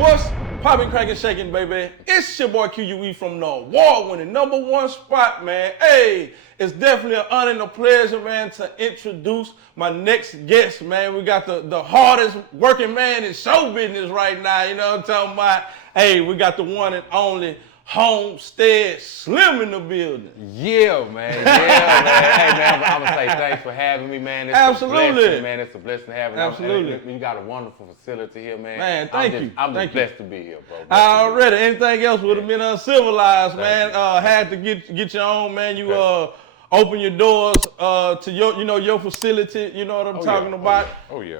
What's poppin', crackin', shaking, baby? It's your boy Q.U.E from the award-winning #1 spot, man. Hey, it's definitely an honor and a pleasure, man, to introduce my next guest, man. We got the hardest working man in show business right now, you know what I'm talking about? Hey, we got the one and only Homestead Slim in the building. Yeah, man. Yeah, man. Hey, man, I'm going to say thanks for having me, man. It's Absolutely. A blessing, man. It's a blessing having me. Absolutely. You got a wonderful facility here, man. Man, thank you. I'm Thank just blessed to be here, bro. Already. Anything else would have been uncivilized, man. Had to get your own, man. You open your doors to your facility. You know what I'm talking about? Oh, yeah.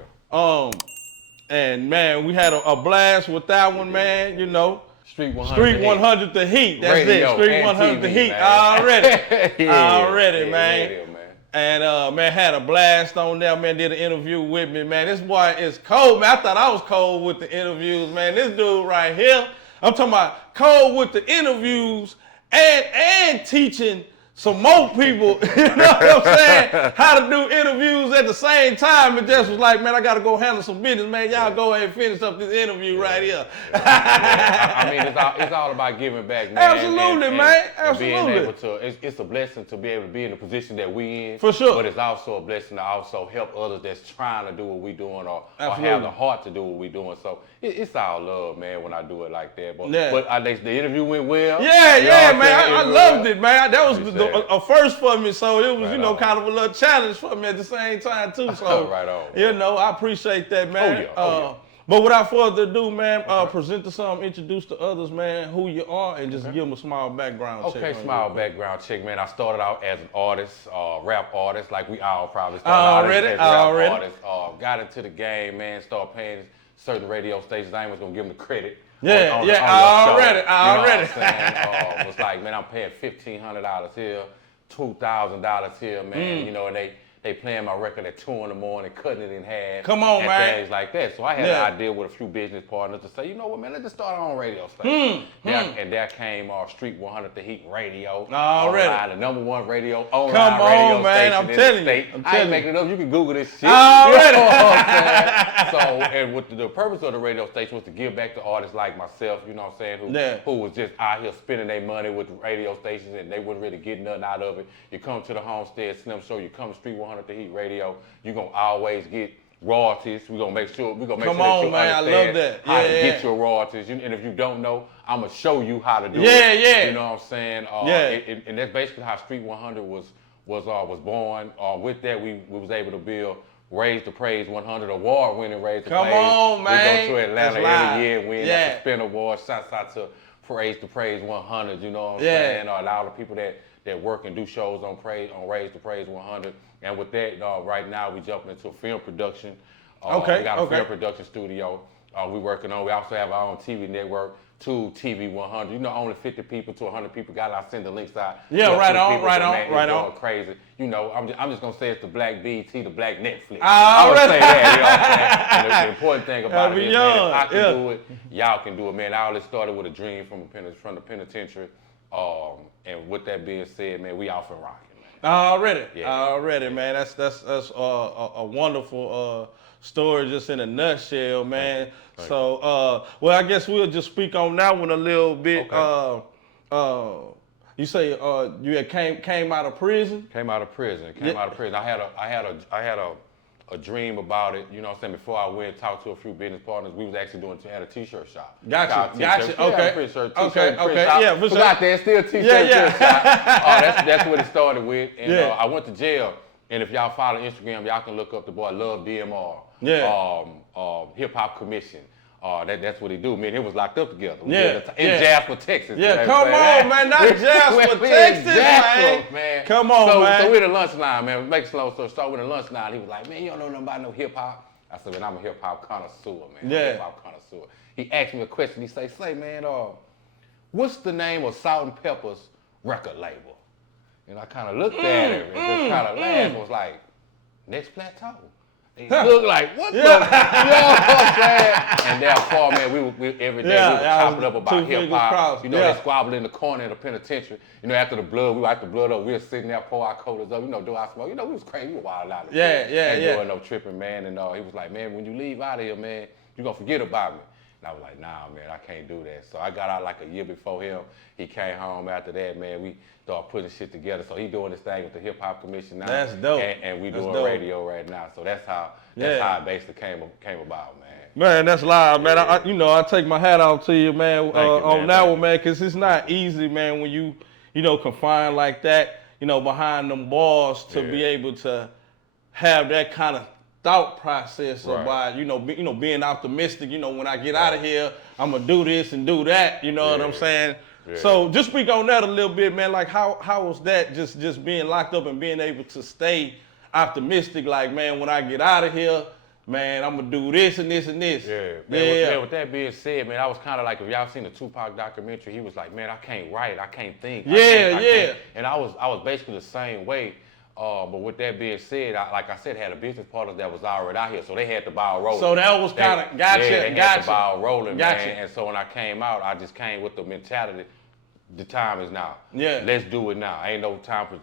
And man, we had a blast with that one, man. You know. Street 100. Street 100 the heat. That's Radio it. Street 100 TV, the heat. Man. Already, man. Radio, man. And man, had a blast on there, man. Did an interview with me, man. This boy is cold, man. I thought I was cold with the interviews, man. This dude right here, I'm talking about cold with the interviews and teaching some more people, you know what I'm saying, how to do interviews at the same time. It just was like, man, I got to go handle some business, man. Y'all go ahead and finish up this interview right here. I mean, it's all about giving back, man. Absolutely, man. Absolutely. And being able to, it's a blessing to be able to be in the position that we in. For sure. But it's also a blessing to also help others that's trying to do what we doing or have the heart to do what we doing. So it's all love, man, when I do it like that. But, the interview went well. Yeah, man. I loved it, man. That was a first for me, so it was, kind of a little challenge for me at the same time, too. So, right on. You know, I appreciate that, man. Oh, yeah. But without further ado, man, present to some, introduce to others, man, who you are, and just give them a small background check. Okay, small background check, man. I started out as an artist, rap artist, like we all probably started out as rap artists. Got into the game, man, started paying certain radio stations. I ain't gonna give them the credit. I already. Was like, man, I'm paying $1,500 here, $2,000 here, man. You know, and they playing my record at 2 in the morning, cutting it in half. Come on, man. Things like that. So I had an idea with a few business partners to say, you know what, man, let's just start our own radio station. And there came Street 100 The Heat Radio. Online, the #1 radio online Come on, radio man, station I'm in telling the you. state. I ain't making it up. You can Google this shit. Already. You know what I'm saying? So, and with the purpose of the radio station was to give back to artists like myself, you know what I'm saying, who was just out here spending their money with the radio stations and they wouldn't really get nothing out of it. You come to the Homestead Slim show, you come to Street 100 The Heat Radio, you're gonna always get royalties. We're gonna make sure that you understand how to get your royalties. And if you don't know, I'm gonna show you how to do it. You know what I'm saying? And that's basically how Street 100 was born. With that, we was able to build Raise the Praise 100 award-winning Raise the Praise. Come on, man. We go to Atlanta every year, win the Spin Award. Shouts out to Raise the Praise 100. You know what I'm saying? A lot of people that work and do shows on Raise the Praise 100. And with that, right now we jumping into a film production. We got a film production studio we working on. We also have our own TV network, TV 100. You know, only 50 people to 100 people got. I'll send the links out. Right on. Crazy. You know, I'm just gonna say it's the Black BET, the Black Netflix. I'm gonna say that. You know what I'm saying? And the important thing about it is, man, if I can do it, y'all can do it, man. I always started with a dream from the penitentiary. And with that being said, man, we off and rocking. Already, man. That's a wonderful story, just in a nutshell, man. So, well, I guess we'll just speak on that one a little bit. You say you had came out of prison? Came out of prison. I had a dream about it, you know what I'm saying? Before I went and talked to a few business partners, we was actually had a t-shirt shop. Gotcha. Okay. Print shop. Yeah, for sure. Forgot there, still t-shirt shop. That's what it started with. And I went to jail. And if y'all follow Instagram, y'all can look up the boy Love DMR. Hip Hop Commission. That's what he do. Man, he was locked up together. In Jasper, Texas. Come on, man. Not Jasper, Texas, man. Come on, man. So we're the lunch line, man. Make it slow. So start with the lunch line. He was like, man, you don't know nothing about no hip hop. I said, man, I'm a hip hop connoisseur, man. Hip hop connoisseur. He asked me a question. He say, man, what's the name of Salt and Pepper's record label? And I kind of looked at him and just kind of laughed. Was like, Next Plateau. He looked like, what the? You know what I'm saying? And therefore, man, we every day we were chopping up about hip hop. You know, they squabble in the corner of the penitentiary. You know, after the blood, we wiped the blood up. We were sitting there, pour our colas up. You know, do our smoke. You know, we was crazy. We were wild out. Ain't doing no tripping, man. And he was like, man, when you leave out of here, man, you're gonna forget about me. And I was like, nah, man, I can't do that. So I got out like a year before him. He came home after that, man. We started putting shit together. So he doing this thing with the Hip Hop Commission now. That's dope. And we doing radio right now. So that's how it basically came about, man. Man, that's live, man. Yeah. I take my hat off to you, man, on that one, man, because it's not easy, man, when you confined like that, behind them bars to be able to have that kind of thought process about, being optimistic. When I get out of here, I'm gonna do this and do that. You know what I'm saying? Yeah. So just speak on that a little bit, man. Like how was that just being locked up and being able to stay optimistic? Like, man, when I get out of here, man, I'm gonna do this and this and this. Yeah, man, with that being said, man, I was kind of like, if y'all seen the Tupac documentary, he was like, man, I can't write, I can't think. I can't. And I was basically the same way. But with that being said, like I said, had a business partner that was already out here, so they had the ball rolling. So that was kind of they had the ball rolling, man. And so when I came out, I just came with the mentality, the time is now. Yeah. Let's do it now. Ain't no time for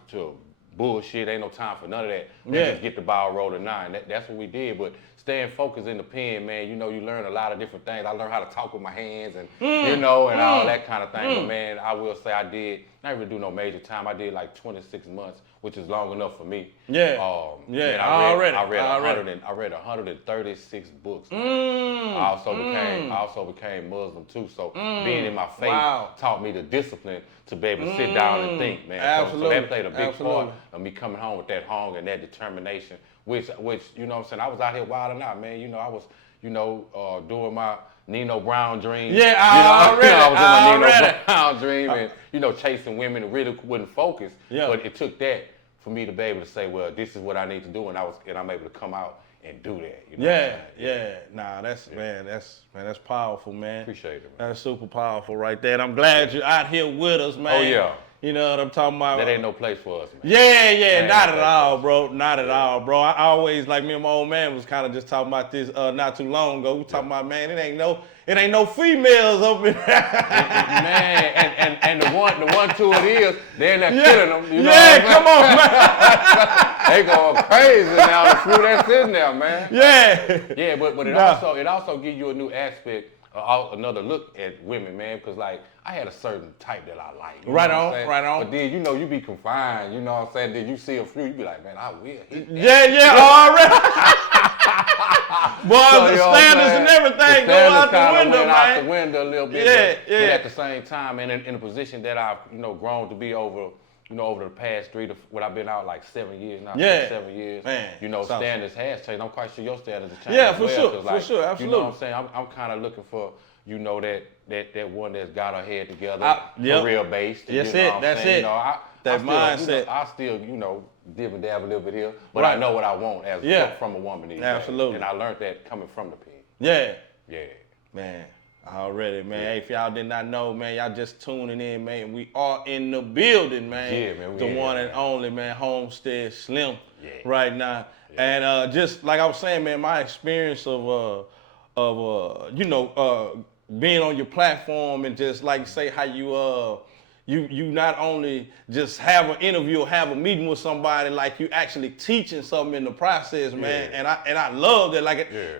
bullshit. Ain't no time for none of that. Let's just get the ball rolling now. And that's what we did. But staying focused in the pen, man, you learn a lot of different things. I learned how to talk with my hands and, and all that kind of thing. But, man, I will say I didn't really do no major time. I did like 26 months, which is long enough for me. Man, I read 136 books. I also became Muslim too. So being in my faith taught me the discipline to be able to sit down and think, man. Absolutely. So that played a big part of me coming home with that hunger and that determination, which you know what I'm saying, I was out here wilding out, man. I was, doing my Nino Brown dream. Yeah, I was in my Nino Brown dream and, chasing women and really wasn't focused. Yeah. But it took that for me to be able to say, well, this is what I need to do, and I'm able to come out and do that. Nah, that's powerful, man. Appreciate it, man. That's super powerful right there. And I'm glad you're out here with us, man. Oh yeah. You know what I'm talking about? That ain't no place for us, man. Yeah, not at all, bro. Not at all, bro. I always, like me and my old man was kind of just talking about this not too long ago. We talking about, man, it ain't no females up in man, and the one to it is, they're not killing them. You know come on, man. They going crazy now. The fruit that's in there, man. Yeah, but it also gives you a new aspect, another look at women, man, because like I had a certain type that I like. Right on. But then you be confined. You know what I'm saying? Then you see a few, you be like, man, I will hit that. Yeah, already. Boy, the standards and everything go out the window, man. Out the window a little bit. But at the same time, and in a position that I've grown to be over. Over the past I've been out like 7 years now. 7 years. Man, standards has changed. I'm quite sure your standards have changed. Yeah, for sure, absolutely. You know what I'm saying? I'm kind of looking for, that one that's got her head together, real based. That's it. That mindset. I still, dib and dab a little bit here, but I know what I want from a woman these days. And I learned that coming from the pen. Yeah. Man. Already, man. Hey, if y'all did not know, man, y'all just tuning in, man. We are in the building, man. Yeah, man. The one and only, man, Homestead Slim right now. Yeah. And just like I was saying, man, my experience of being on your platform and just like say how you not only just have an interview or have a meeting with somebody, like you actually teaching something in the process, man. And I love that.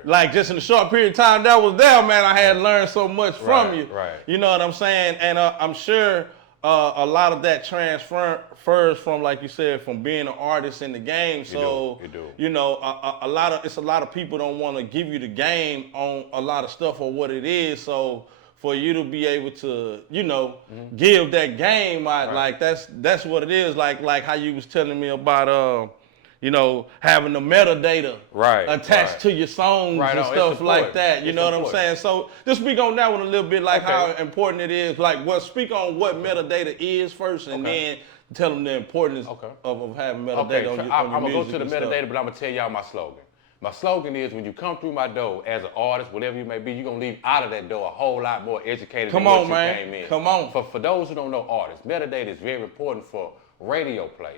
Like just in a short period of time that was there, man, I had learned so much from you. Right. You know what I'm saying? And I'm sure a lot of that transfers from, like you said, from being an artist in the game. So you do. A lot of people don't want to give you the game on a lot of stuff or what it is. So for you to be able to, give that game out, like that's what it is. Like how you was telling me about, having the metadata attached to your songs and stuff like that. You know what I'm saying? So just speak on that one a little bit, like how important it is. Like, speak on what metadata is first, and then tell them the importance of having metadata on your I'm gonna go to the metadata, but I'm gonna tell y'all my slogan. My slogan is, when you come through my door as an artist, whatever you may be, you're going to leave out of that door a whole lot more educated than what you came in. Come on. For those who don't know artists, metadata is very important for radio play.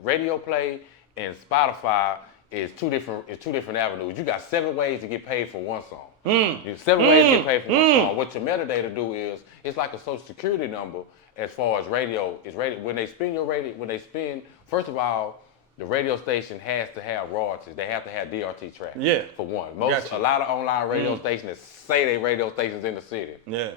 Radio play and Spotify is two different avenues. You got 7 ways to get paid for one song. You have 7 ways to get paid for one song. What your metadata do is, it's like a social security number as far as radio. When they spin your radio, first of all, the radio station has to have royalties. They have to have DRT tracking. Yeah. For one. Gotcha. A lot of online radio stations say they radio stations in the city. Yeah.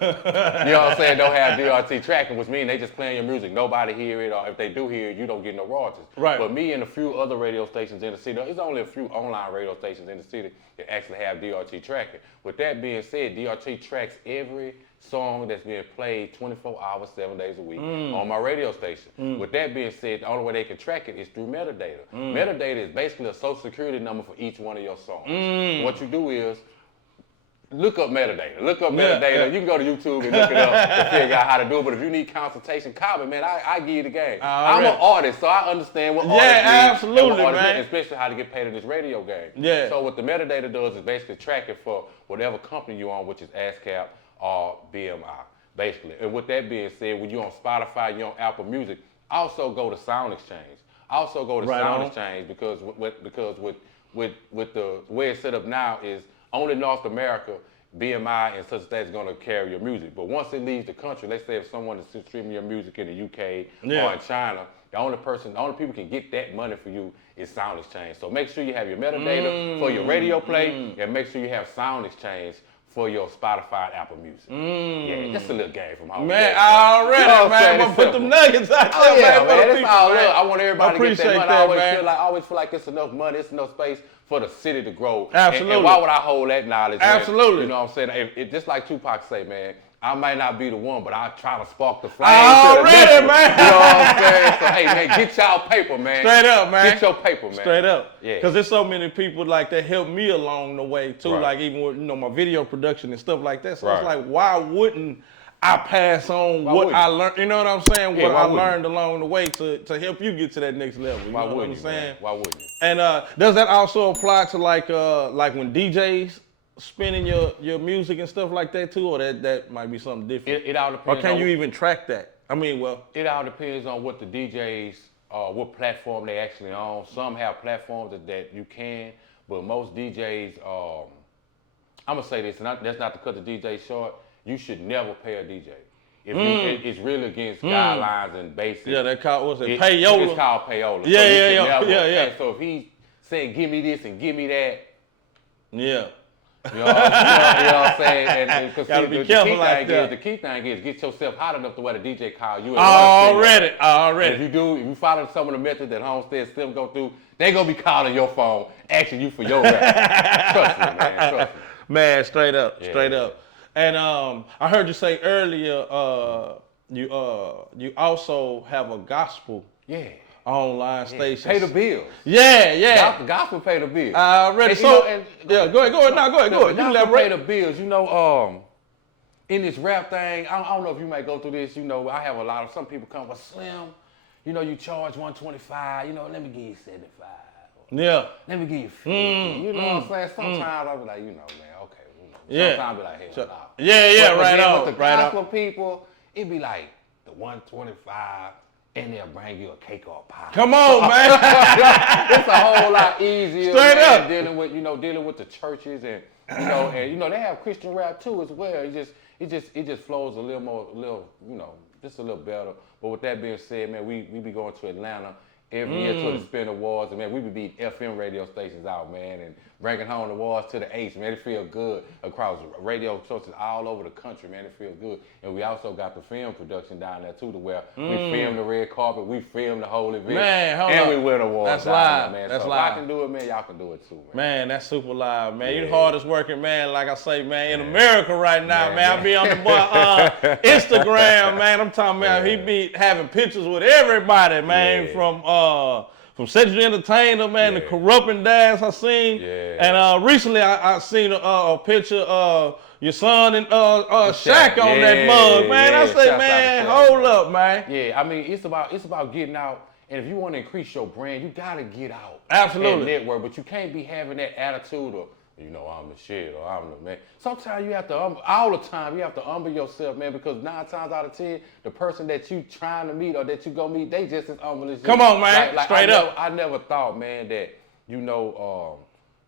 You know what I'm saying? Don't have DRT tracking, which means they just playing your music. Nobody hear it, or if they do hear it, you don't get no royalties. Right. But me and a few other radio stations in the city, there's only a few online radio stations in the city that actually have DRT tracking. With that being said, DRT tracks every song that's being played 24 hours, 7 days a week on my radio station. With that being said, the only way they can track it is through metadata. Metadata is basically a social security number for each one of your songs. What you do is, look up metadata. Yeah. You can go to YouTube and look it up and figure out how to do it. But if you need consultation, call me, man. I give you the game. I'm an artist, so I understand what artists need. Absolutely, man. Especially how to get paid in this radio game. Yeah. So what the metadata does is basically track it for whatever company you're on, which is ASCAP or BMI, basically. And with that being said, when you're on Spotify, you're on Apple Music, also go to Sound Exchange. Exchange because with the way it's set up now is only North America, BMI and such that is going to carry your music. But once it leaves the country, let's say if someone is streaming your music in the UK or in China, the only people can get that money for you is Sound Exchange. So make sure you have your metadata for your radio play and make sure you have Sound Exchange for your Spotify and Apple Music. Yeah, just a little game from home. Man, already, man. I'm going to put them nuggets out there, man. That's all man. I want everybody to get that money. That, I always feel like it's enough money, it's enough space for the city to grow. Absolutely. And why would I hold that knowledge? Absolutely. Man? You know what I'm saying? It just like Tupac say, man, I might not be the one, but I try to spark the flame. Already, man. You know what I'm saying? So, hey, man, get y'all paper, man. Straight up, man. Get your paper, man. Straight up. Yeah. Because there's so many people like that help me along the way too, Right. like even with my video production and stuff like that. So Right. it's like, why wouldn't I pass on what I learned? You know what I'm saying? Yeah, what I wouldn't learned along the way to help you get to that next level. You Why know what I'm wouldn't you, saying? man? Why wouldn't you? And does that also apply to like when DJs spinning your music and stuff like that too, or that might be something different? It all depends. Or can you even track that? I mean, well, it all depends on what the DJs, what platform they actually on. Some have platforms that you can, but most DJs, I'm gonna say this, and that's not to cut the DJ short. You should never pay a DJ. It's really against guidelines and basics. Yeah, that called, what's it, payola? It's called payola. Yeah. So if he's saying, give me this and give me that. Yeah. You know what I'm saying? And gotta be careful like that. The key thing is get yourself hot enough to where the DJ call you. Already. And if you follow some of the methods that Homestead Slim go through, they gonna be calling your phone, asking you for your rap. Trust me, man. Trust me. Man, straight up. And I heard you say earlier, you also have a gospel online station. Pay the bills. Yeah. Gospel pay the bills. Already. Go ahead. Go ahead. You can elaborate. Pay the bills. You know, in this rap thing, I don't know if you might go through this. You know, I have some people come with Slim. You know, you charge $125. You know, let me give you $75. Yeah. Let me give you $50. You know what I'm saying? Sometimes I'll be like, you know, man, okay. Sometimes I'll be like, hell no. Yeah, right on. With the gospel people, it'd be like the $125. And they'll bring you a cake or a pie. Come on, man. It's a whole lot easier. Straight up. Dealing with the churches and they have Christian rap too as well. It just flows a little just a little better. But with that being said, man, we be going to Atlanta every year to the Spin Awards, and man, we be beating FM radio stations out, man, and bringing home the awards to the H, man. It feel good across radio sources all over the country, man. It feels good. And we also got the film production down there too, to where we film the red carpet, we film the whole event, man, we win awards. That's live, man. That's so live. If I can do it, man, y'all can do it too, man. Man, that's super live, man. You're the hardest working man, like I say, man, in America right now, man. I be on the boy Instagram, man. I'm talking about he be having pictures with everybody, man, from Central Entertainer, man, the Corrupting Dance I seen. And recently I seen a picture of your son and Shaq on that mug, man. I say, man, hold up, man. Yeah, I mean, it's about getting out. And if you want to increase your brand, you got to get out. Absolutely. And network, but you can't be having that attitude of, you know, I'm the shit or I'm the man. Sometimes you have to, all the time, you have to humble yourself, man, because 9 times out of 10, the person that you trying to meet or that you go meet, they just as humble as you. Come on, man. Straight up. I never thought, man, that,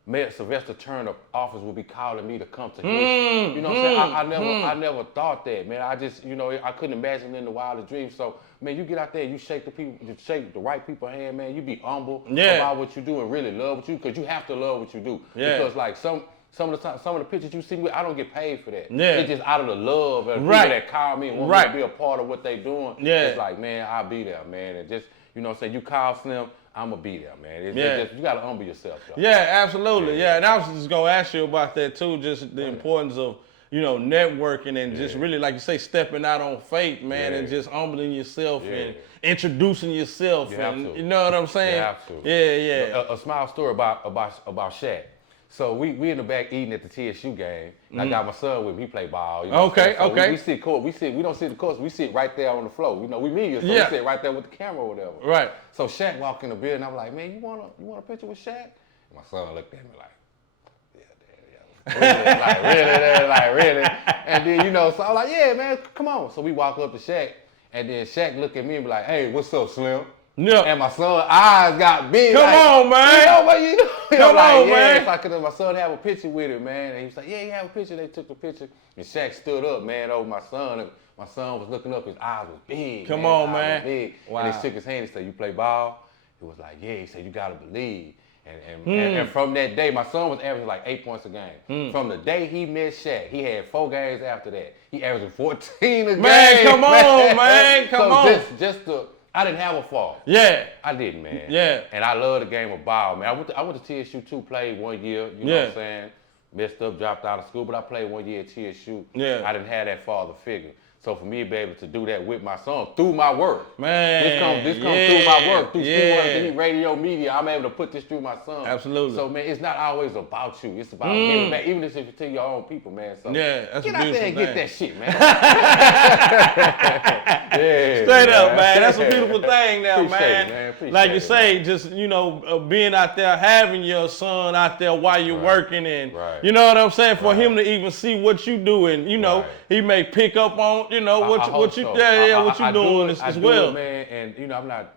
Mayor Sylvester Turner office would be calling me to come to his. You know what I'm saying? I never thought that, man. I just, you know, I couldn't imagine in the wildest dreams. So, man, you get out there, you shake the right people's hand, man. You be humble about what you do and really love what you do, because you have to love what you do. Yeah. Because like some of the pictures you see me with, I don't get paid for that. Yeah. It's just out of the love of the people that call me and want me to be a part of what they doing. Yeah. It's like, man, I'll be there, man. And just, you know what I'm saying, you call Slim, I'm gonna be there, man. It's just, you gotta humble yourself, though. Yeah, absolutely. Yeah, and I was just gonna ask you about that too, just the importance of, you know, networking and just really, like you say, stepping out on faith, man, and just humbling yourself and introducing yourself. You know what I'm saying? You have to. Yeah. A small story about Shaq. So we in the back eating at the TSU game. And I got my son with me. He play ball. You know so we sit court. We don't sit the course. We sit right there on the floor. You know, we media, so we sit right there with the camera or whatever. Right. So Shaq walked in the building. I'm like, man, you want a picture with Shaq? And my son looked at me like, really? And then, you know, so I'm like, yeah, man, come on. So we walk up to Shaq, and then Shaq look at me and be like, hey, what's up, Slim? Yeah. And my son's eyes got big. Come on, man. You know what you do? Come on, man. It's like, cause my son have a picture with him, man. And he was like, yeah, you have a picture. They took the picture. And Shaq stood up, man, over my son. And my son was looking up. His eyes was big. Come on, man. Big. Wow. And he shook his hand. He said, you play ball? He was like, yeah. He said, you got to believe. And from that day, my son was averaging like 8 points a game. From the day he met Shaq, he had 4 games after that. He averaged 14 a game. Man, come on, man. Come on. I didn't have a fault. Yeah. I didn't, man. Yeah. And I love the game of ball, man. I went to TSU too, played 1 year, you know what I'm saying? Messed up, dropped out of school, but I played 1 year at TSU. Yeah. I didn't have that father figure. So for me to be able to do that with my son through my work, man, this comes through my work, through schoolwork, any radio media, I'm able to put this through my son. Absolutely. So man, it's not always about you. It's about giving back, even if it's to your own people, man. So that's get out there and get that shit, man. Straight up, man. That's a beautiful thing now, man. Like you say, just, you know, being out there, having your son out there while you're working, and you know what I'm saying, for him to even see what you do, and you know, he may pick up on, you know, what you doing as well, man. And you know, I'm not,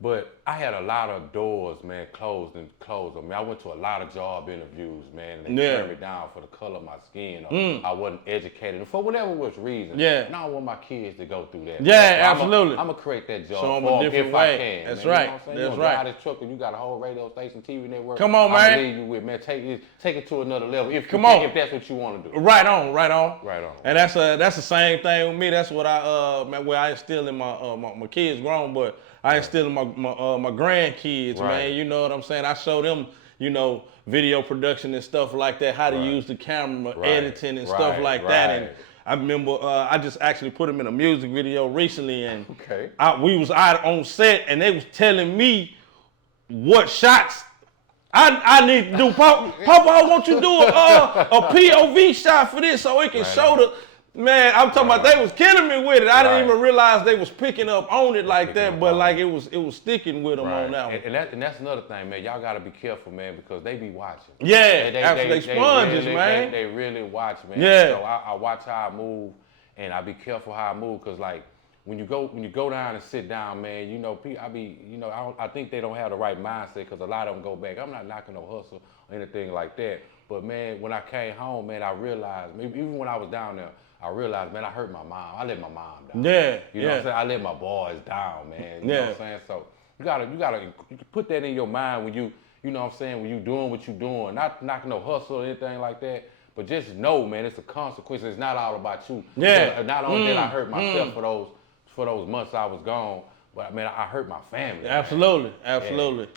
but I had a lot of doors, man, closed. I mean, I went to a lot of job interviews, man, and they turned me down for the color of my skin. Or I wasn't educated for whatever was reason. Yeah. And I don't want my kids to go through that. Yeah, so absolutely. I'm gonna create that job for them if I can. That's man. right. You know what I'm saying? That's you right. Drive this truck and you got a whole radio station, TV network. Come on, man. I believe you with, man. Take it to another level. If that's what you want to do. Right on. Right on. And that's the same thing with me. That's what where I instill in my kids grown, but I instill in my grandkids, man. You know what I'm saying? I show them, you know, video production and stuff like that, how to use the camera, editing and stuff like that. And I remember I just actually put them in a music video recently, and we was out on set, and they was telling me what shots I need to do. Papa, I want you to do a POV shot for this so it can show the. Man, I'm talking about they was killing me with it. I didn't even realize they was picking up on it like that, but like it was sticking with them on that one. And that's another thing, man. Y'all gotta be careful, man, because they be watching. Yeah, they sponges, man. They really watch, man. Yeah. So I watch how I move, and I be careful how I move, cause like when you go down and sit down, man, you know, I think they don't have the right mindset, cause a lot of them go back. I'm not knocking no hustle or anything like that, but man, when I came home, man, I realized, even when I was down there, I realized, man, I hurt my mom. I let my mom down. Yeah. You know what I'm saying? I let my boys down, man. You know what I'm saying? So you gotta put that in your mind when you know what I'm saying, when you doing what you doing. Not knocking no hustle or anything like that, but just know, man, it's a consequence. It's not all about you. Yeah. Not only did I hurt myself for those months I was gone, but man, I hurt my family. Absolutely.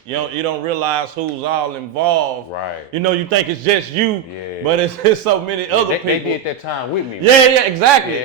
Yeah. You don't realize who's all involved. Right. You know, you think it's just you, but it's so many other people. They did that time with me. Yeah, exactly,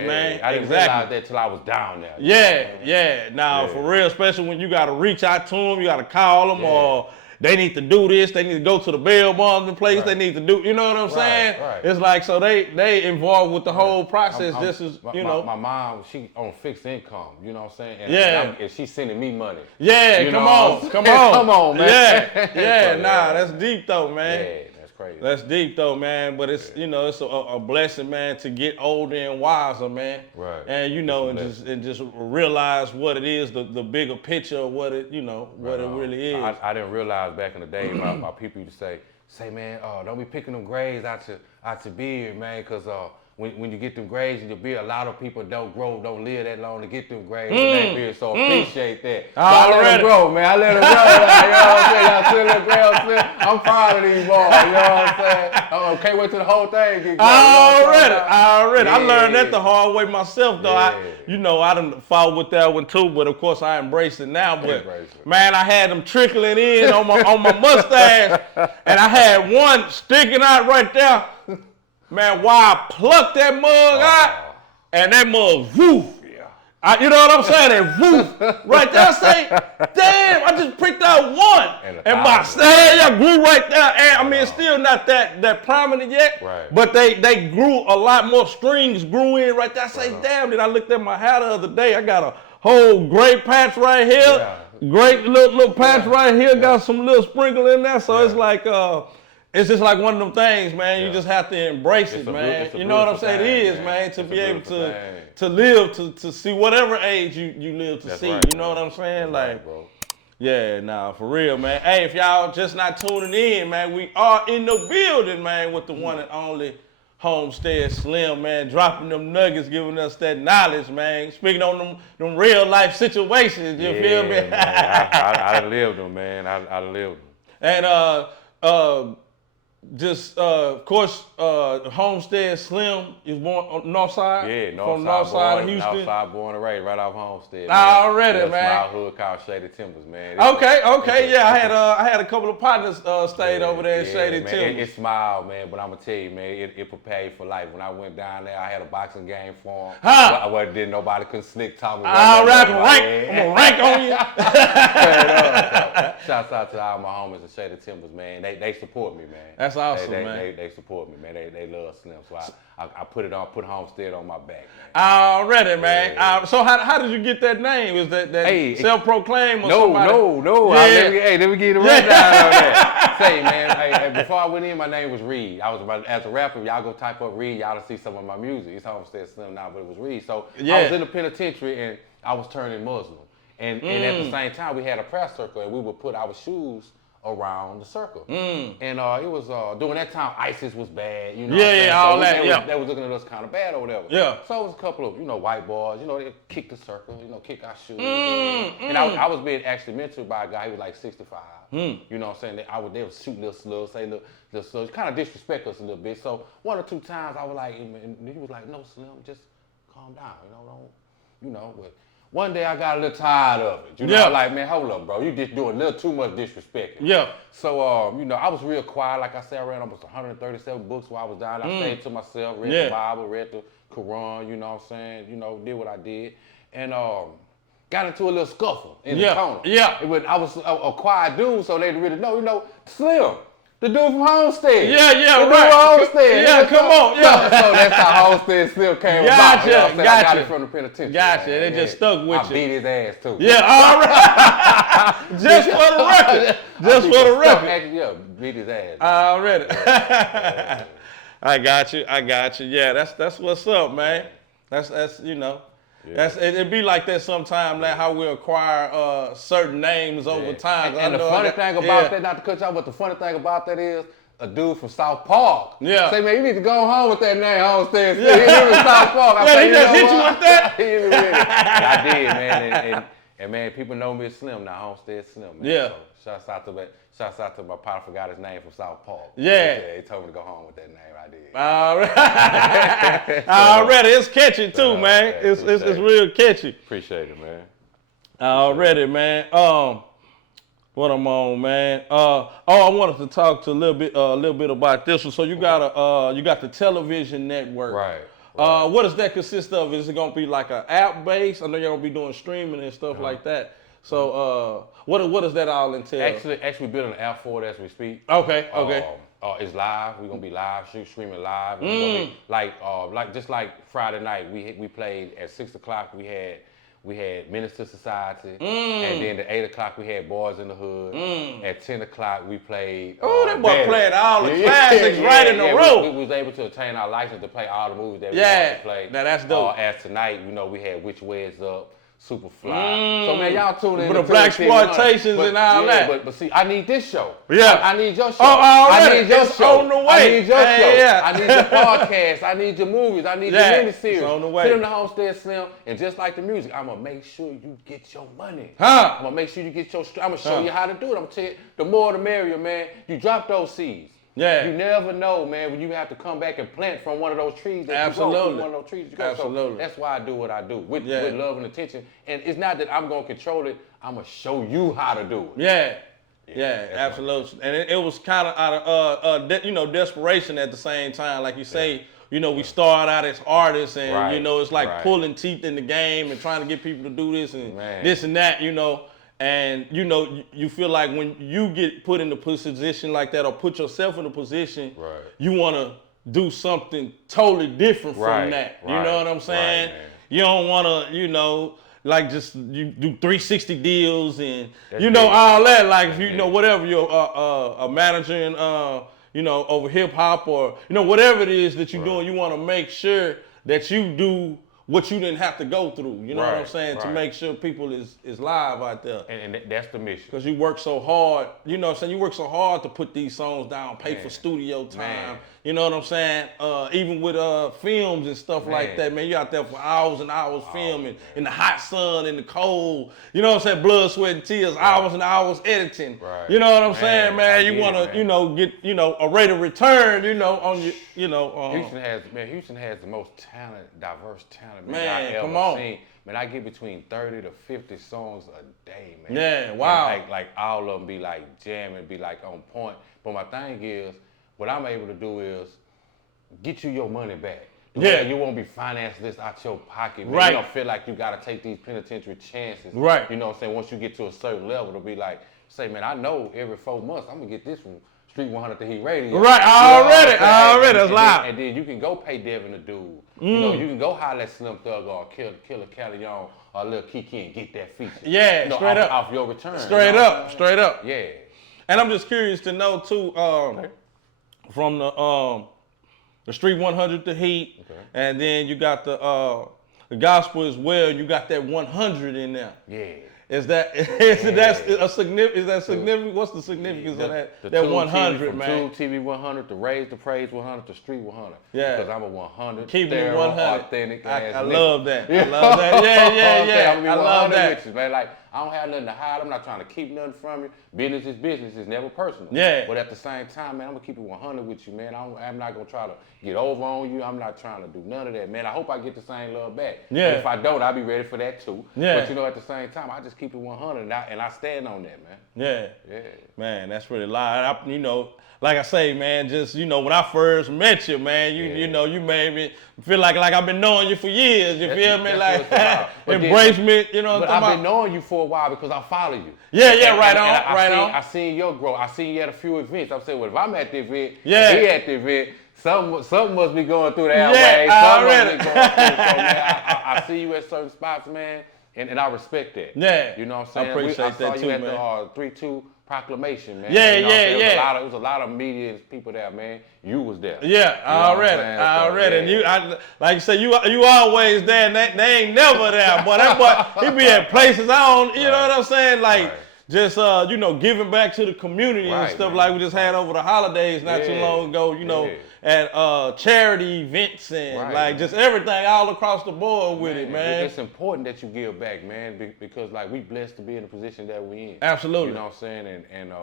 man. I didn't realize that till I was down there. Yeah. Now, for real, especially when you got to reach out to them, you got to call them, or they need to do this, they need to go to the bail bondsman place, they need to do, you know what I'm saying? Right. It's like, so they involved with the whole process. My mom, she on fixed income, you know what I'm saying? And she's sending me money. Yeah, come on. Come on, man. Yeah, that's deep though, man. Yeah, that's crazy. That's deep though, man. But it's it's a blessing, man, to get older and wiser, man. Right. And and just realize what it is, the bigger picture of what it what it really is. I didn't realize back in the day, my people used to say, man, don't be picking them grades out your beard, man, because when you get them grades in your beard, a lot of people don't live that long to get them grades in that beard. So appreciate that. So I let them grow, man. I let them grow. Like, you know what I'm saying? Y'all still little girls. I'm proud of these boys. You know what I'm saying? I can't wait till the whole thing get going. Already. I learned that the hard way myself, though. Yeah. I done fought with that one too, but of course I embrace it now. But man, I had them trickling in on my mustache, and I had one sticking out right there. Man, why I plucked that mug out, and that mug, woof. Yeah. You know what I'm saying? That woof. Right there, I say, damn, I just pricked out one. And my hair grew right there. And I mean, it's still not that prominent yet, but they grew a lot more, strings grew in right there. I say, damn, then I looked at my hair the other day. I got a whole great patch right here, great little patch right here, got some little sprinkle in there. So it's like, it's just like one of them things, man. You just have to embrace it, man. You know what I'm saying? It is, man, to be able to live, to see whatever age you live to see. You know what I'm saying? Like, yeah, nah, for real, man. Hey, if y'all just not tuning in, man, we are in the building, man, with the one and only Homestead Slim, man, dropping them nuggets, giving us that knowledge, man. Speaking on them real life situations, you feel me? Man, I lived them, man. I lived them. And of course, Homestead Slim is born on North Side. Yeah, from North Side of Houston. North Side, born and raised right off Homestead. Already, man. Small hood called Shady Timbers, man. Okay, yeah. I had a couple of partners stayed over there in Shady Timbers. It's small, man, but I'm gonna tell you, man, it prepared for life. When I went down there, I had a boxing game for them. Didn't nobody could slick talk me. I'm gonna rank on you. Shouts out to all my homies in Shady Timbers, man. They support me, man. That's awesome, man. They support me, man. They love Slim, so I put Homestead on my back, man. Already, man. Yeah. So how did you get that name? Is that self-proclaimed or somebody? No. Yeah. Let me get a rundown on that. Say, man, before I went in, my name was Reed. As a rapper, y'all go type up Reed, y'all to see some of my music. It's Homestead Slim now, but it was Reed. So I was in the penitentiary and I was turning Muslim. And at the same time, we had a prayer circle and we would put our shoes around the circle. And it was, during that time, ISIS was bad, you know. They was looking at us kind of bad or whatever. Yeah. So it was a couple of, white boys, they kick the circle, kick our shoes. And I was being actually mentored by a guy who was like 65. You know what I'm saying? They would shoot little slugs, say little slugs, kind of disrespect us a little bit. So one or two times I was like, and he was like, no, Slim, just calm down, but one day I got a little tired of it. Like, man, hold up, bro. You just doing a little too much disrespect. Yeah. So, I was real quiet. Like I said, I read almost 137 books while I was down. I stayed to myself, read the Bible, read the Quran, you know what I'm saying? Did what I did. And got into a little scuffle in the corner. Yeah. I was a quiet dude, so they didn't really know, Slim. The dude from Homestead. Yeah, the dude from Homestead. Yeah, come on. Yeah. So that's how Homestead still came about. I got it from the penitentiary. Gotcha. Man. It just stuck with you. I beat his ass too. Yeah, all right. Just for the record. Just for the record. Beat his ass. Already. I got you. Yeah, that's what's up, man. That's Yeah. It'd be like that sometime, like how we acquire certain names over time. And the funny thing about that, not to cut you off, but the funny thing about that is a dude from South Park. Yeah. Say, man, you need to go home with that name, Homestead. Yeah. He was South Park. He just hit you with that? He hit me with it. I did, man. And man, people know me as Slim now, Homestead Slim, man. Yeah. So shouts out to my partner, forgot his name from South Park. Yeah. He told me to go home with that name. I did. All right. Already, it's catchy too, man. It's real catchy. Appreciate it, man. Already, man. What I'm on, man. I wanted to talk to a little bit about this one. So you got the television network. Right. What does that consist of? Is it gonna be like an app based? I know you're gonna be doing streaming and stuff like that. So what does that all entail? Actually building an app for it as we speak. Okay. It's live. We're gonna be live, streaming live. And we're gonna be like just like Friday night, we played at 6 o'clock. We we had Minister Society, and then at 8 o'clock we had Boys in the Hood. At 10 o'clock we played. Oh, that boy played all the classics right in a row. We was able to obtain our license to play all the movies that we wanted to play. Now that's dope. As tonight, you know, we had Which Way Is Up, Superfly. So man, y'all tune in. But the black exploitations and all that. But see, I need this show. Yeah. I need your show. I need your show. On the way. I need your show. Yeah. I need your podcast. I need your movies. I need your miniseries. It's on the way. Put in the Homestead Slim, and just like the music, I'm gonna make sure you get your money. I'm gonna make sure you get your. I'm gonna show you how to do it. I'm gonna tell you, the more the merrier, man. You drop those seeds. Yeah. You never know, man, when you have to come back and plant from one of those trees. Absolutely. One of those trees you go. Absolutely. So that's why I do what I do with love and attention. And it's not that I'm gonna control it. I'm gonna show you how to do it. Yeah, absolutely. And it was kind of out of desperation at the same time, like you say. You know, we start out as artists, and you know, it's like pulling teeth in the game and trying to get people to do this and this and that. You know. And, you know, you feel like when you get put in a position like that or put yourself in a position, you want to do something totally different from that. You know what I'm saying? You don't want to, you know, like just you do 360 deals and, you know, all that. Like, if you know, whatever you're a manager in, you know, over hip hop or, you know, whatever it is that you're doing, you want to make sure that you do what you didn't have to go through, you know what I'm saying, to make sure people is live out there. And that's the mission. Because you work so hard, you know what I'm saying, you work so hard to put these songs down, pay for studio time, you know what I'm saying, even with films and stuff like that, man, you out there for hours and hours filming, in the hot sun, in the cold, you know what I'm saying, blood, sweat, and tears, hours and hours editing, you know what I'm saying, man, you want to, you know, get, you know, a rate of return, you know, on your, you know. Houston has the most diverse talent. Man, come on. Seen. Man, I get between 30 to 50 songs a day, man. Yeah, wow. Like all of them be like jamming, be like on point. But my thing is, what I'm able to do is get you your money back. You won't be financed this out your pocket, man. You don't feel like you gotta take these penitentiary chances. You know what I'm saying? Once you get to a certain level, it'll be like, say, man, I know every 4 months I'm gonna get this from Street 100 to Heat Radio. Already, that's live. And then you can go pay Devin a dude. You know, you can go holler at Slim Thug or Killer Callion or Lil Kiki and get that feature. Yeah, you know, straight up. Off your return. Straight up. Yeah. And I'm just curious to know too, from the Street 100 to Heat, and then you got the gospel as well. You got that 100 in there. Yeah. Is that a significant? Is that significant? What's the significance of that? That 100, from man. Tube TV 100 to Raise the Praise 100 to Street 100. Yeah. Because I'm a 100. Keep it 100. Authentic. I love that. I love that. Yeah. I love that. With you, man. Like, I don't have nothing to hide. I'm not trying to keep nothing from you. Business is business. It's never personal. Yeah. But at the same time, man, I'm gonna keep it 100 with you, man. I'm not gonna try to get over on you. I'm not trying to do none of that, man. I hope I get the same love back. Yeah. But if I don't, I'll be ready for that too. Yeah. But you know, at the same time, I just keep it 100, and I stand on that, man. Yeah. Man, that's really live. You know, like I say, man, just, you know, when I first met you, man, you know, you made me feel like I've been knowing you for years. You feel me? Like, embracement, you know what I'm talking about? I've been knowing you for a while because I follow you. Yeah, right on. I seen your growth. I seen you at a few events. I'm saying, well, if I'm at the event, he at the event, something must be going through the airways. Something must be going through. So, man, I see you at certain spots, man, and I respect that. Yeah. You know what I'm saying? I appreciate that too, man. I saw you at the 3-2 proclamation, man. Yeah, you know yeah. It was a lot of media and people there, man. You was there. Yeah, already. And you, like you say, you always there. And they ain't never there. But that boy, he be at places I don't. You know what I'm saying? Like just you know, giving back to the community and stuff, man. Like we just had over the holidays not too long ago. You know, at charity events and like just everything all across the board with it, man. It's important that you give back, man, because like we blessed to be in the position that we in. Absolutely. You know what I'm saying? And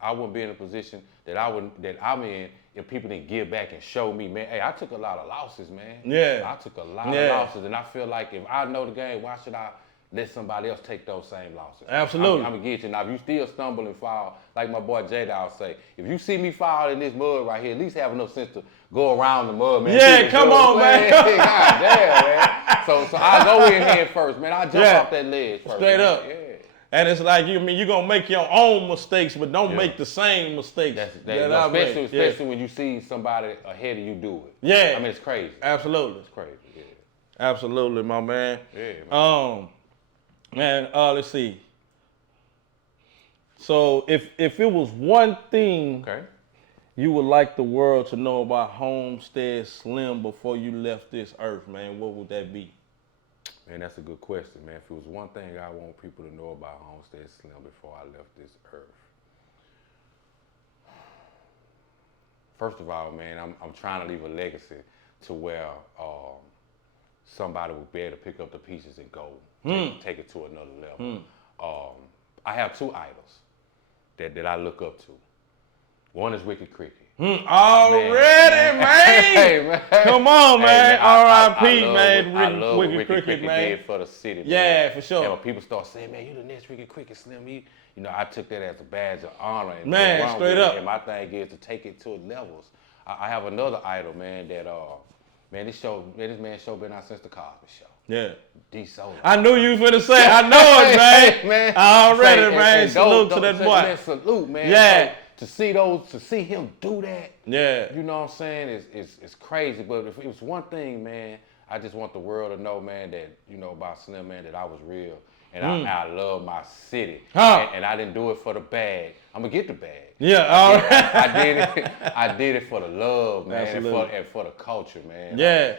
I wouldn't be in a position that I'm in if people didn't give back and show me, man. Hey, I took a lot of losses, man. Yeah. I took a lot of losses, and I feel like if I know the game, why should I let somebody else take those same losses? Absolutely. I'm gonna get you. Now, if you still stumble and fall, like my boy J-Dawg say, if you see me fall in this mud right here, at least have enough sense to go around the mud, man. Yeah, come on, man. God damn, man. So I go in here first, man. I jump off that ledge first. Straight up. Yeah. And it's like, you're going to make your own mistakes, but don't make the same mistakes. Especially when you see somebody ahead of you do it. Yeah. I mean, it's crazy. Absolutely. It's crazy, Absolutely, my man. Yeah, man. Man, let's see. So if it was one thing you would like the world to know about Homestead Slim before you left this earth, man, what would that be? Man, that's a good question, man. If it was one thing I want people to know about Homestead Slim before I left this earth. First of all, man, I'm trying to leave a legacy to where somebody will be able to pick up the pieces and go take it to another level. I have two idols that I look up to. One is Wicked Cricket. Already, man. Hey, man. Come on, man. R.I.P., man. man. I love Wicked Cricket, man. did for the city, man. Yeah, for sure. And when people start saying, man, you the next Wicked Cricket, Slim, you know, I took that as a badge of honor. And man, straight up. And my thing is to take it to levels. I have another idol, man, that, man, this man show been out since the Cosby Show. Yeah. D-Solo. I knew you was finna say, I know it, man. Hey, man. Already, man. And salute to that boy. Man, salute, man. Yeah. So, to see him do that, yeah. You know what I'm saying, it's crazy. But if it was one thing, man, I just want the world to know, man, that, you know, about Slim, man, that I was real. And I love my city. And I didn't do it for the bag. I'm going to get the bag. Yeah, I did it for the love, man, and for the culture, man. Yeah.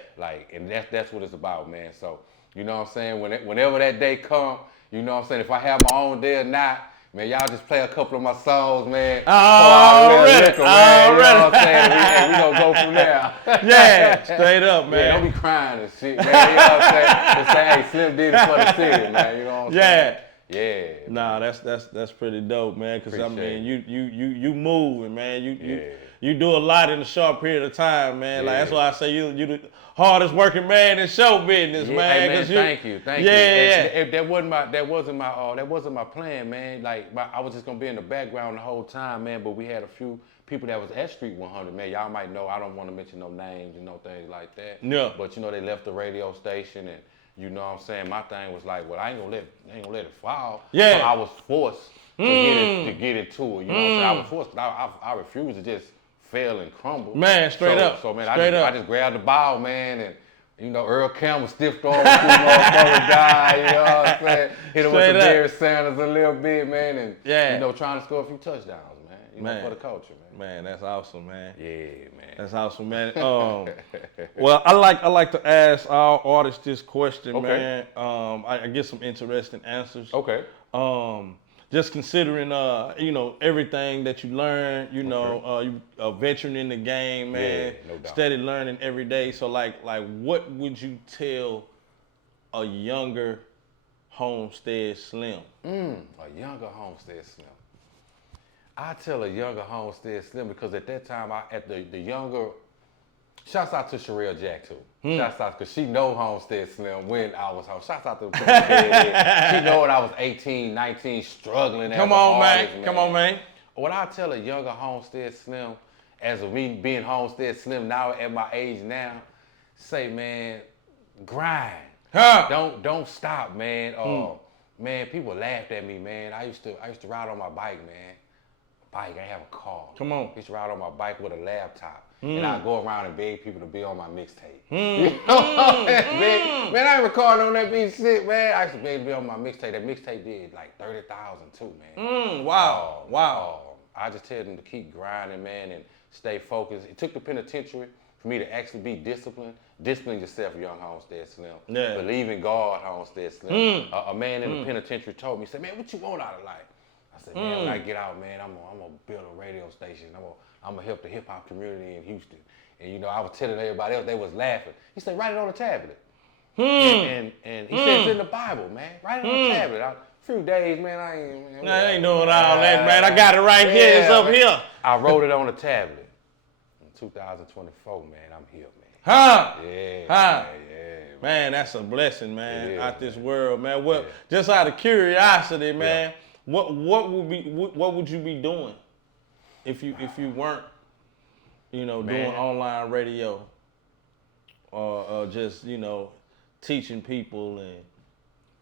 And that's what it's about, man. So, you know what I'm saying, whenever that day come, you know what I'm saying, if I have my own day or not, man, y'all just play a couple of my songs, man. Already. You know what I'm saying? And we gonna go from there. Yeah, straight up, man. Yeah, don't be crying and shit, man. You know what I'm saying? Just say, hey, Slim did it for the city, man. You know what I'm saying? Yeah. Nah, that's pretty dope, man. Cause I mean, you moving, man. You do a lot in a short period of time, man. Like that's why I say you the hardest working man in show business, man. Hey, man, thank you. Yeah. That wasn't my plan, man. Like I was just gonna be in the background the whole time, man. But we had a few people that was at Street 100, man. Y'all might know. I don't want to mention no names and no things like that. Yeah. But you know, they left the radio station, and you know what I'm saying. My thing was like, well, I ain't gonna let it fall. Yeah. So I was forced to get it to it. You know what I'm saying? I was forced. I refused to just fail and crumble. Man, straight up. So man, I just grabbed the ball, man, and you know, Earl Campbell stiffed on with two motherfuckers guy, you know what I'm saying? Hit him with some Barry Sanders a little bit, man, and you know, trying to score a few touchdowns, man. You know, for the culture, man. Man, that's awesome, man. Yeah, man. That's awesome, man. Well, I like to ask all artists this question, man. I get some interesting answers. Okay. Just considering, you know, everything that you learn, you know, you a veteran in the game, man. Yeah, no doubt. Steady learning every day. So, like, what would you tell a younger Homestead Slim? A younger Homestead Slim. I tell a younger Homestead Slim because at that time, the younger, shouts out to Sherelle Jack too. Shouts out because she know Homestead Slim when I was home. Shouts out to she know when I was 18, 19, struggling. Come on, man. Come on, man. What I tell a younger Homestead Slim, as of me being Homestead Slim now at my age now, say, man, grind. Don't stop, man. Man, people laughed at me, man. I used to ride on my bike, man. I ain't have a car. Come on. I used to ride on my bike with a laptop. And I'd go around and beg people to be on my mixtape. You know? Man, I ain't recording on that beat shit, man. I used to beg to be on my mixtape. That mixtape did like 30,000 too, man. Wow. I just tell them to keep grinding, man, and stay focused. It took the penitentiary for me to actually be disciplined. Discipline yourself, young Homestead Slim. Yeah. Believe in God, Homestead Slim. A man in the penitentiary told me, he said, man, what you want out of life? I said, man, when I get out, man, I'm gonna build a radio station. I'm gonna help the hip hop community in Houston. And you know, I was telling everybody else, they was laughing. He said, write it on a tablet. And he said it's in the Bible, man. Write it on a tablet. A few days, man, I ain't doing all that, man. I got it right here. It's up here. I wrote it on a tablet. In 2024, man, I'm here, man. Yeah. Man, that's a blessing, man. Out this world, man. Well, just out of curiosity, man. What would you be doing if you weren't, you know, doing online radio or just, you know, teaching people and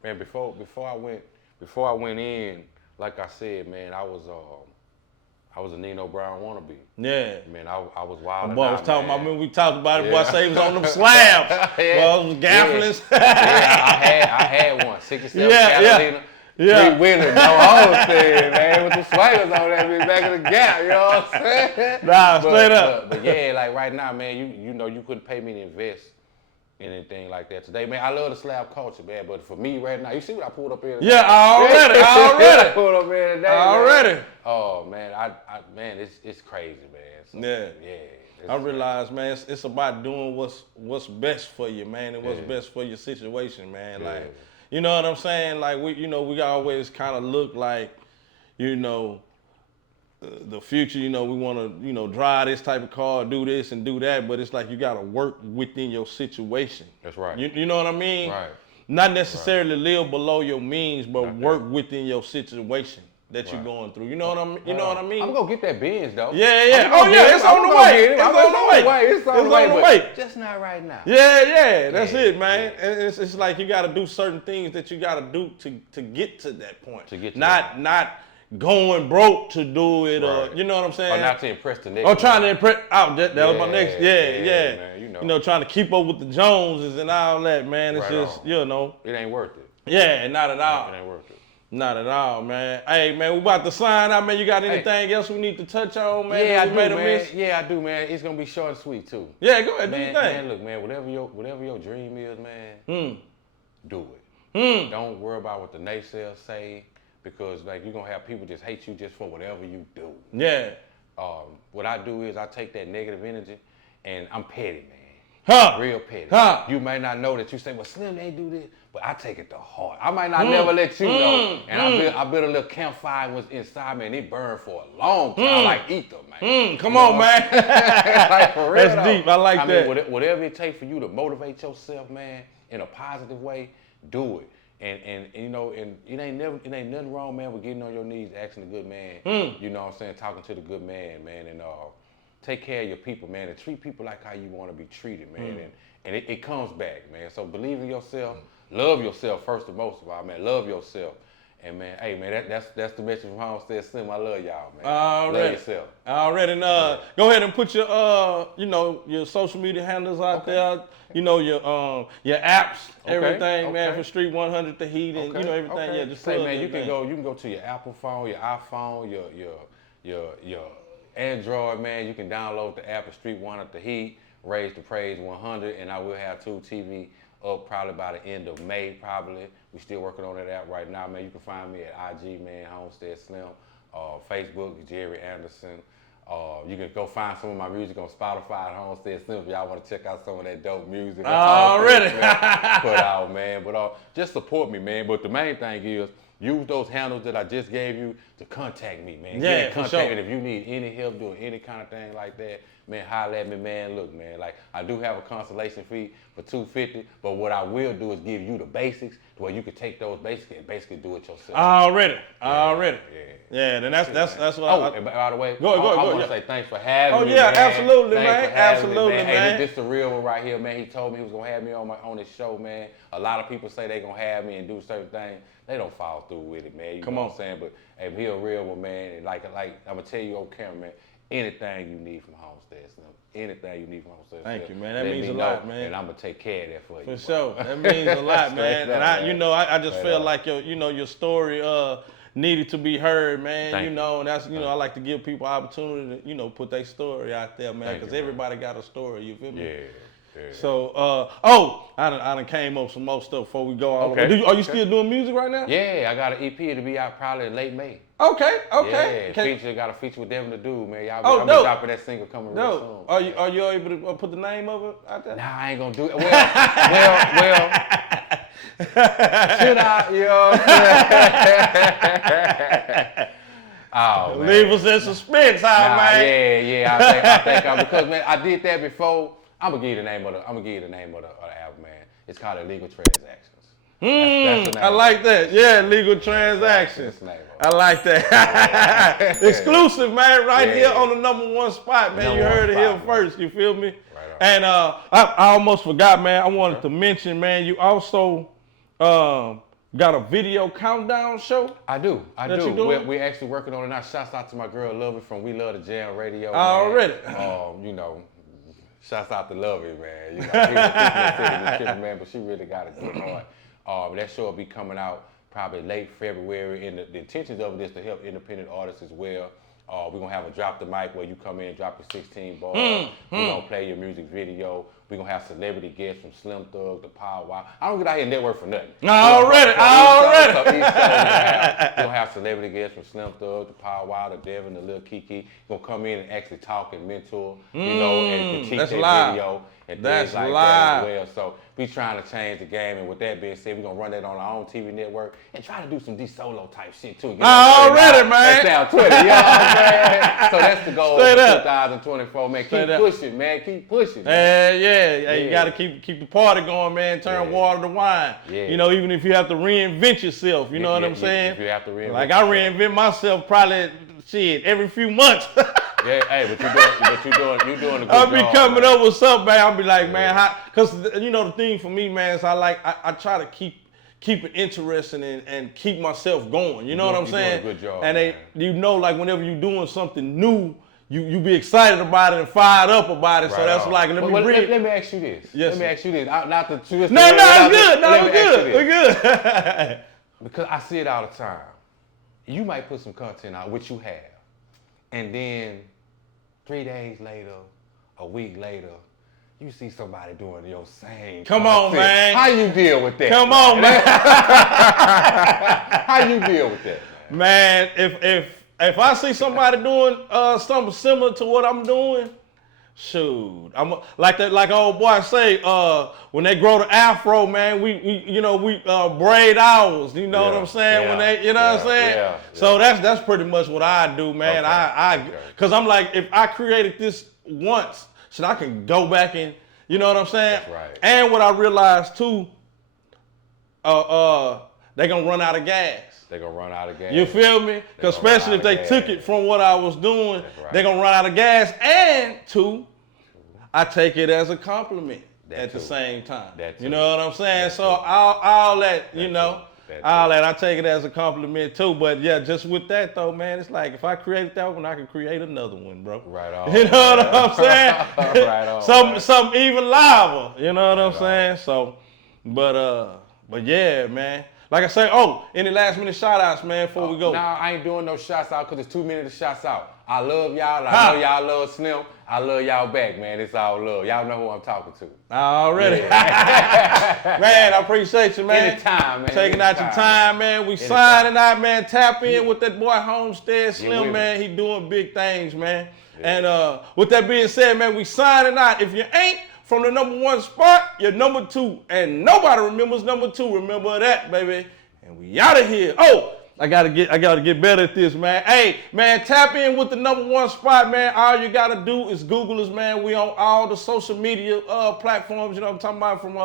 man, before I went in, like I said, man, I was a Nino Brown wannabe. Yeah. Man, I was wild. Boy, I was talking about when we talked about it. Boy, I say he was on them slabs. Well, I was gaffling. I had one. 67 Catalina. Yeah. Three-wheeler, no Homestead, man, with the swingers on that bitch back in the gap, you know what I'm saying? Nah, straight up. But yeah, like right now, man, you know you couldn't pay me to invest in anything like that today, man. I love the slab culture, man, but for me right now, you see what I pulled up here today? Yeah, already. I pulled up here today, already. Man. Oh man, man, it's crazy, man. So, yeah. I realize, man, it's about doing what's best for you, man, and what's best for your situation, man. Yeah. Like, you know what I'm saying? Like we always kind of look like, the future, we want to, drive this type of car, do this and do that, but it's like you got to work within your situation. That's right. You know what I mean? Right. Not necessarily live below your means, but work within your situation that you're going through. You know what I mean? You know what I mean? I'm gonna get that Benz though. Yeah. Oh yeah, it's on the way. It's on the way. Just not right now. Yeah. That's it, man. And it's like you got to do certain things that you got to do to get to that point. Not going broke to do it, or you know what I'm saying? Or not to impress the next. Or trying to impress. That was my next. Yeah. Man, trying to keep up with the Joneses and all that, man. It's just, it ain't worth it. Yeah, not at all. It ain't worth it. Not at all, man. Hey, man, we about to sign out, man. You got anything else we need to touch on, man? Yeah, I do, man. Yeah, I do, man. It's gonna be short and sweet too. Yeah, go ahead, do your thing. Man, look, man. Whatever your dream is, man. Do it. Don't worry about what the naysayers say, because like you're gonna have people just hate you just for whatever you do. Yeah. What I do is I take that negative energy, and I'm petty, man. Real petty. You may not know that you say, well, Slim, they do this, but I take it to heart. I might not never let you know. And I built a little campfire was inside me, and it burned for a long time, like ether, man. Come on, man. Like for real. That's deep. I like that. Mean, whatever it takes for you to motivate yourself, man, in a positive way, do it. And it ain't nothing wrong, man, with getting on your knees, asking the good man. You know what I'm saying? Talking to the good man, and take care of your people, man, and treat people like how you want to be treated, man. And it comes back, man. So believe in yourself, love yourself first and most of all, man. Love yourself. And man, hey man, that's the message from Homestead Slim. I love y'all, man. Love yourself. Already. Go ahead and put your your social media handles out there. Your apps, everything, man, for Street 100, the heat, and everything. Yeah, just say, man, you can go to your Apple phone, your iPhone, your Android, man. You can download the app of Street 100, the heat, Raise the Praise 100, and I will have Tube TV up probably by the end of May, probably. We're still working on that app right now, man. You can find me at IG, man, Homestead Slim, Facebook, Jerry Anderson. You can go find some of my music on Spotify at Homestead Slim if y'all want to check out some of that dope music. Already. Put out, man. But just support me, man. But the main thing is, use those handles that I just gave you to contact me, man. Yeah, Get in contact, for sure. and if you need any help doing any kind of thing like that, man, holler at me, man. Look, man, like I do have a consultation fee for $250, but what I will do is give you the basics to where you can take those basics and basically do it yourself. Already. Yeah, then that's what and by the way, go I want to say thanks for having me, man. Thanks Absolutely, for man. having me, Absolutely, man. man. Hey, this the real one right here, man. He told me he was gonna have me on his show, man. A lot of people say they gonna have me and do certain things. They don't follow through with it, man. You know what I'm saying? But hey, he a real one, man. And like I'm gonna tell you on camera, man. Anything you need from Homestead Slim. Anything you need from Homestead Slim. Thank you, man. That means a lot, man. And I'm gonna take care of that for you. For sure. That means a lot, man. And I just feel like your story needed to be heard, man. And that's I like to give people opportunity to to put their story out there, man, because everybody got a story. You feel me? Yeah. So, I done came up with some more stuff before we go all the way. Are you still doing music right now? Yeah, I got an EP to be out probably in late May. Okay. Yeah, got a feature with Devin the Dude, man. I'll be dropping that single coming real soon. Are you able to put the name of it out there? Nah, I ain't gonna do it. Well, should I? You know what I'm saying? Oh, man. Leave us in suspense, man. Yeah. I think because man, I did that before. I'm gonna give you the name of the album, man. It's called Illegal Transactions. That's the name. I like that. Yeah, Legal Transactions. I like that. Exclusive, man, right here on the #1 spot, man. You heard it here first. You feel me? Right on. And I almost forgot, man. I wanted to mention, man, you also got a video countdown show? I do. We're actually working on it now. Shouts out to my girl Lovey from We Love the Jam Radio. Already. Shouts out to Lovey, man. People man, but she really got a good heart. That show will be coming out probably late February, and the intentions of it is to help independent artists as well. We're going to have a drop the mic where you come in and drop your 16 bars. We're going to play your music video. We're going to have celebrity guests from Slim Thug to Power Wow. I don't get out here and network for nothing. Already. We're going to have celebrity guests from Slim Thug to Power Wow to Devin to Lil Kiki. We're going to come in and actually talk and mentor, and critique their video. And that's like live. That as well. So we trying to change the game, and with that being said, we're gonna run that on our own TV network and try to do some D-Solo type shit too. Already, man. That's Twitter, you know what I'm saying? So that's the goal for 2024, man. Keep pushing, man. Keep pushing. Yeah. You gotta keep the party going, man. Turn water to wine. Yeah. You know, even if you have to reinvent yourself, you know what I'm saying? If you have to reinvent like I reinvent myself probably every few months. Yeah, hey, but you're doing a good job. I'll be coming up with something, man. I'll be like, man, because you know the thing for me, man, is I try to keep it interesting and keep myself going. You know what I'm saying? Doing a good job, and you know, like whenever you're doing something new, you be excited about it and fired up about it. Right, so that's like let me ask you this. Yes, let me ask you this. Not to twist. No, it's good. No, we're good. Because I see it all the time. You might put some content out, which you have, and then 3 days later, a week later, you see somebody doing your same. Come on, man. How you deal with that? Come on, man. How you deal with that, man? If I see somebody doing something similar to what I'm doing, shoot, I'm like old boy say, when they grow the afro, man, we braid ours. You know what I'm saying? When they, you know what I'm saying? Yeah. So that's pretty much what I do, man. Cause I'm like, if I created this once, so I can go back and, you know what I'm saying? That's right. And what I realized too, they gonna run out of gas. They're gonna run out of gas. You feel me? Because especially if they took it from what I was doing, they're gonna run out of gas. And two, I take it as a compliment at the same time. You know what I'm saying? So all that, I take it as a compliment too. But yeah, just with that though, man, it's like if I created that one, I can create another one, bro. Right on. You know what I'm saying? Right on. Something even liver. You know what I'm saying? So, but yeah, man. Like I say, any last minute shout outs, man, before we go? Nah, I ain't doing no shots out because it's 2 minutes of shots out. I love y'all. I know y'all love Slim. I love y'all back, man. It's all love. Y'all know who I'm talking to. Already. Yeah. Man, I appreciate you, man. Anytime, man. Taking out your time, man. We signing out, man. Tap in with that boy Homestead Slim, man. He doing big things, man. Yeah. And with that being said, man, we signing out. If you ain't from the #1 spot, you're #2. And nobody remembers #2. Remember that, baby. And we out of here. I gotta get better at this, man. Hey, man, tap in with the #1 spot, man. All you gotta do is Google us, man. We on all the social media platforms. You know what I'm talking about, from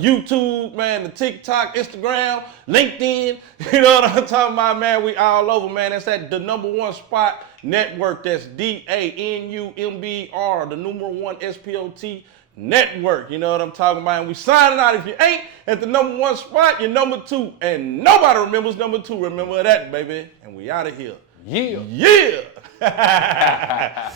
YouTube, man, the TikTok, Instagram, LinkedIn. You know what I'm talking about, man. We all over, man. That's at the #1 spot network. That's DANUMBR, the #1 SPOT network. You know what I'm talking about. And we signing out. If you ain't at the #1 spot, you're #2. And nobody remembers #2. Remember that, baby. And we out of here. Yeah. Yeah.